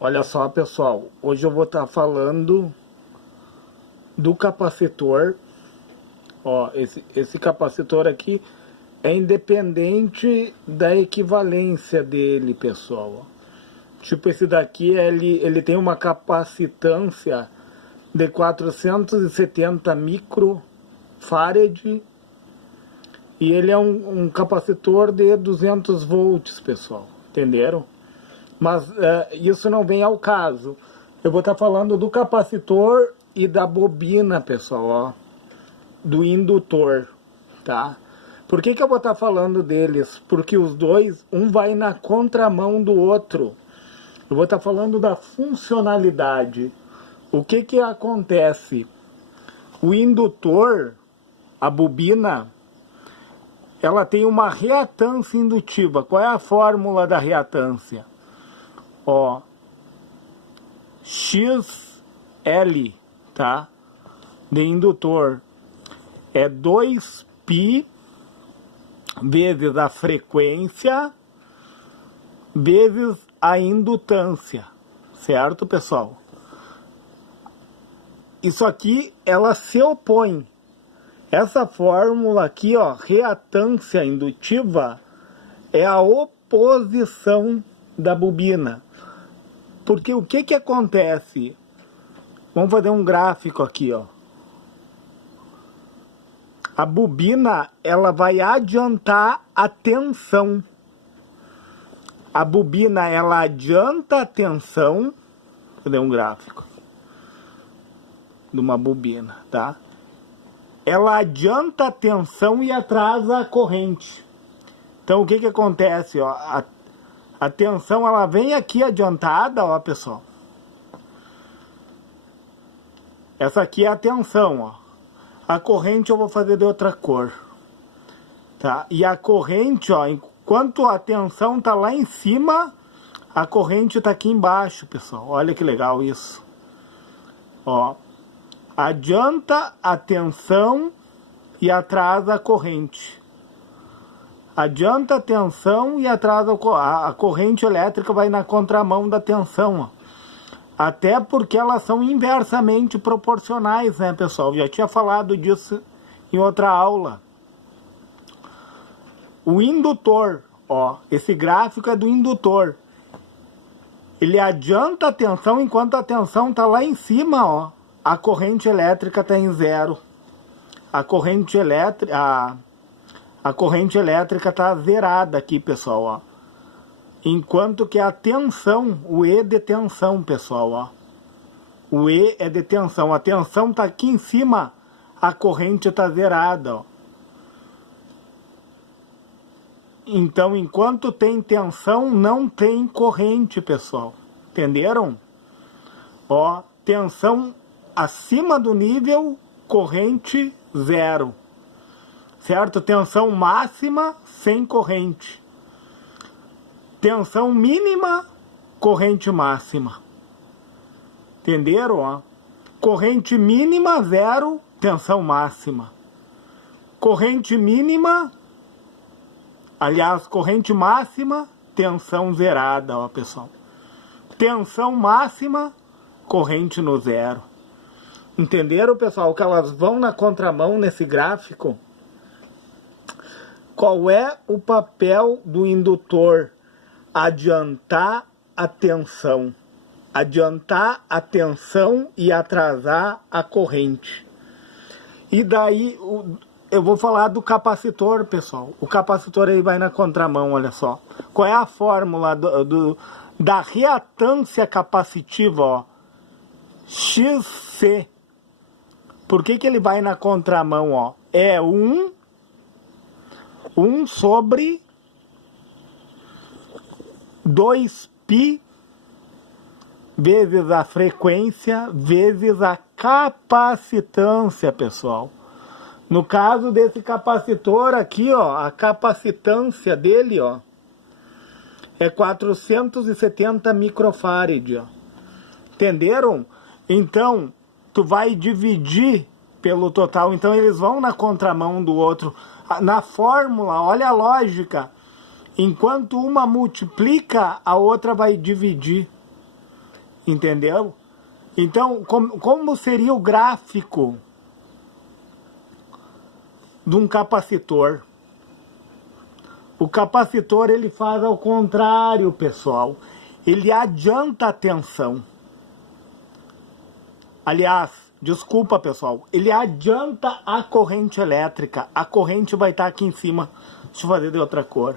Olha só, pessoal, hoje eu vou estar falando do capacitor. Ó, esse capacitor aqui é independente da equivalência dele, pessoal. Tipo, esse daqui, ele tem uma capacitância de 470 microfarad e ele é um capacitor de 200 volts, pessoal. Entenderam? Mas isso não vem ao caso. Eu vou estar falando do capacitor e da bobina, pessoal, ó, do indutor, tá? Por que eu vou estar falando deles? Porque os dois, um vai na contramão do outro. Eu vou estar falando da funcionalidade. O que acontece? O indutor, a bobina, ela tem uma reatância indutiva. Qual é a fórmula da reatância? Ó, XL, tá? De indutor é 2π vezes a frequência vezes a indutância, certo, pessoal? Isso aqui, ela se opõe. Essa fórmula aqui, ó, reatância indutiva, é a oposição da bobina. Porque o que acontece? Vamos fazer um gráfico aqui, ó. A bobina, ela vai adiantar a tensão. A bobina, ela adianta a tensão. Vou fazer um gráfico de uma bobina, tá? Ela adianta a tensão e atrasa a corrente. Então, o que acontece, ó? A tensão, ela vem aqui adiantada, ó, pessoal. Essa aqui é a tensão, ó. A corrente eu vou fazer de outra cor, tá? E a corrente, ó, enquanto a tensão tá lá em cima, a corrente tá aqui embaixo, pessoal. Olha que legal isso. Ó, adianta a tensão e atrasa a corrente. Adianta a tensão e atrasa a corrente elétrica, vai na contramão da tensão, ó. Até porque elas são inversamente proporcionais, né, pessoal? Já tinha falado disso em outra aula. O indutor, ó, esse gráfico é do indutor. Ele adianta a tensão enquanto a tensão tá lá em cima, ó. A corrente elétrica tá em zero. A corrente elétrica tá zerada aqui, pessoal, ó. Enquanto que a tensão, o E de tensão, pessoal, ó. O E é de tensão. A tensão tá aqui em cima, a corrente tá zerada, ó. Então, enquanto tem tensão, não tem corrente, pessoal. Entenderam? Ó, tensão acima do nível, corrente zero. Certo? Tensão máxima, sem corrente. Tensão mínima, corrente máxima. Entenderam? Ó? Corrente mínima, zero, tensão máxima. Corrente mínima, aliás, corrente máxima, tensão zerada, ó, pessoal. Tensão máxima, corrente no zero. Entenderam, pessoal, que elas vão na contramão nesse gráfico? Qual é o papel do indutor? Adiantar a tensão. Adiantar a tensão e atrasar a corrente. E daí, eu vou falar do capacitor, pessoal. O capacitor aí vai na contramão, olha só. Qual é a fórmula da reatância capacitiva, ó? XC. Por que ele vai na contramão, ó? É 1 sobre 2π vezes a frequência vezes a capacitância, pessoal. No caso desse capacitor aqui, ó, a capacitância dele, ó, é 470 microfarad, ó. Entenderam? Então, tu vai dividir pelo total. Então, eles vão na contramão do outro. Na fórmula, olha a lógica. Enquanto uma multiplica, a outra vai dividir. entendeu? Então, como seria o gráfico de um capacitor? O capacitor, ele faz ao contrário, pessoal. Ele adianta a tensão. Aliás, desculpa, pessoal, ele adianta a corrente elétrica. A corrente vai estar aqui em cima. Deixa eu fazer de outra cor.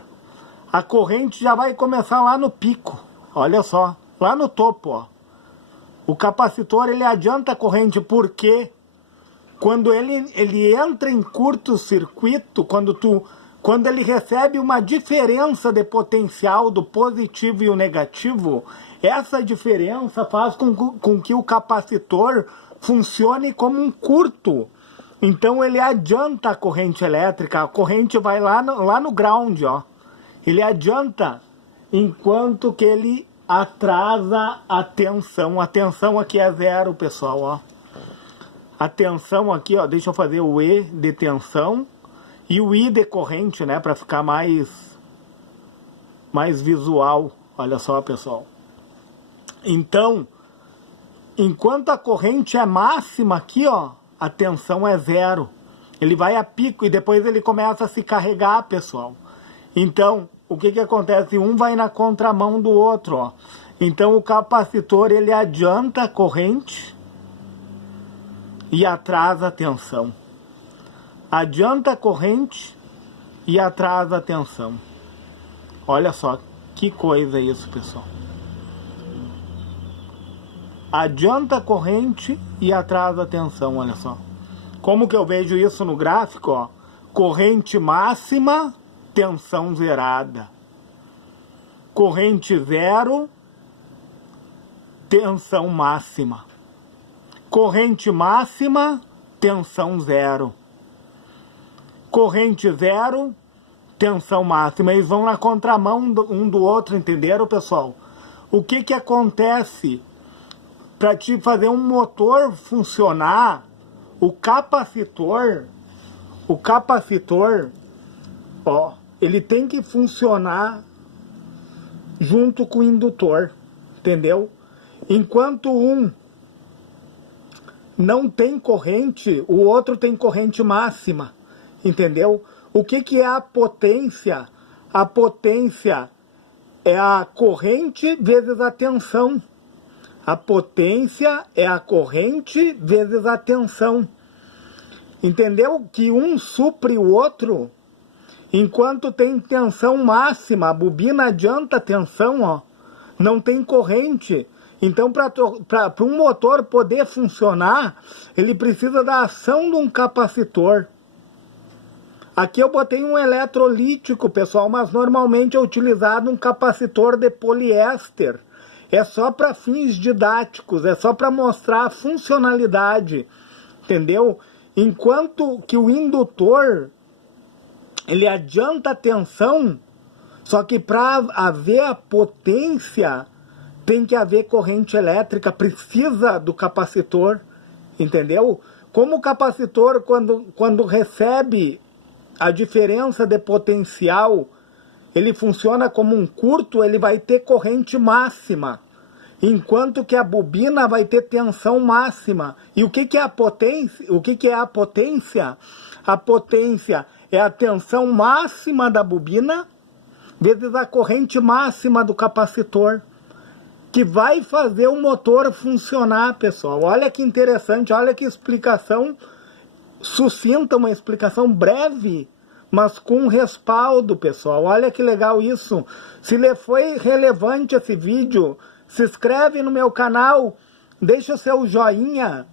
A corrente já vai começar lá no pico. Olha só, lá no topo, ó. O capacitor, ele adianta a corrente porque quando ele entra em curto-circuito, quando ele recebe uma diferença de potencial do positivo e o negativo, essa diferença faz com que o capacitor funcione como um curto. Então ele adianta a corrente elétrica, a corrente vai lá no ground, ó. Ele adianta, enquanto que ele atrasa a tensão. A tensão aqui é zero, pessoal, ó. A tensão aqui, ó, deixa eu fazer o E de tensão e o I de corrente, né, para ficar mais visual. Olha só, pessoal. Então, enquanto a corrente é máxima aqui, ó, a tensão é zero. Ele vai a pico e depois ele começa a se carregar, pessoal. Então, o que acontece? Um vai na contramão do outro, ó. Então, o capacitor, ele adianta a corrente e atrasa a tensão. Adianta a corrente e atrasa a tensão. Olha só, que coisa é isso, pessoal. Adianta a corrente e atrasa a tensão, olha só. Como que eu vejo isso no gráfico, ó? Corrente máxima, tensão zerada. Corrente zero, tensão máxima. Corrente máxima, tensão zero. Corrente zero, tensão máxima. Eles vão na contramão um do outro, entenderam, pessoal? O que acontece? Para te fazer um motor funcionar, o capacitor, ó, ele tem que funcionar junto com o indutor, entendeu? Enquanto um não tem corrente, o outro tem corrente máxima, entendeu? O que é a potência? A potência é a corrente vezes a tensão. A potência é a corrente vezes a tensão. Entendeu? Que um supre o outro. Enquanto tem tensão máxima, a bobina adianta a tensão, ó, não tem corrente. Então, para um motor poder funcionar, ele precisa da ação de um capacitor. Aqui eu botei um eletrolítico, pessoal, mas normalmente é utilizado um capacitor de poliéster. É só para fins didáticos, é só para mostrar a funcionalidade, entendeu? Enquanto que o indutor, ele adianta a tensão, só que para haver a potência, tem que haver corrente elétrica, precisa do capacitor, entendeu? Como o capacitor, quando recebe a diferença de potencial, ele funciona como um curto, ele vai ter corrente máxima, enquanto que a bobina vai ter tensão máxima. E o que é a potência? O que é a potência? A potência é a tensão máxima da bobina vezes a corrente máxima do capacitor, que vai fazer o motor funcionar, pessoal. Olha que interessante, olha que explicação sucinta, uma explicação breve, mas com respaldo, pessoal. Olha que legal isso. Se lhe foi relevante esse vídeo, se inscreve no meu canal, deixa o seu joinha,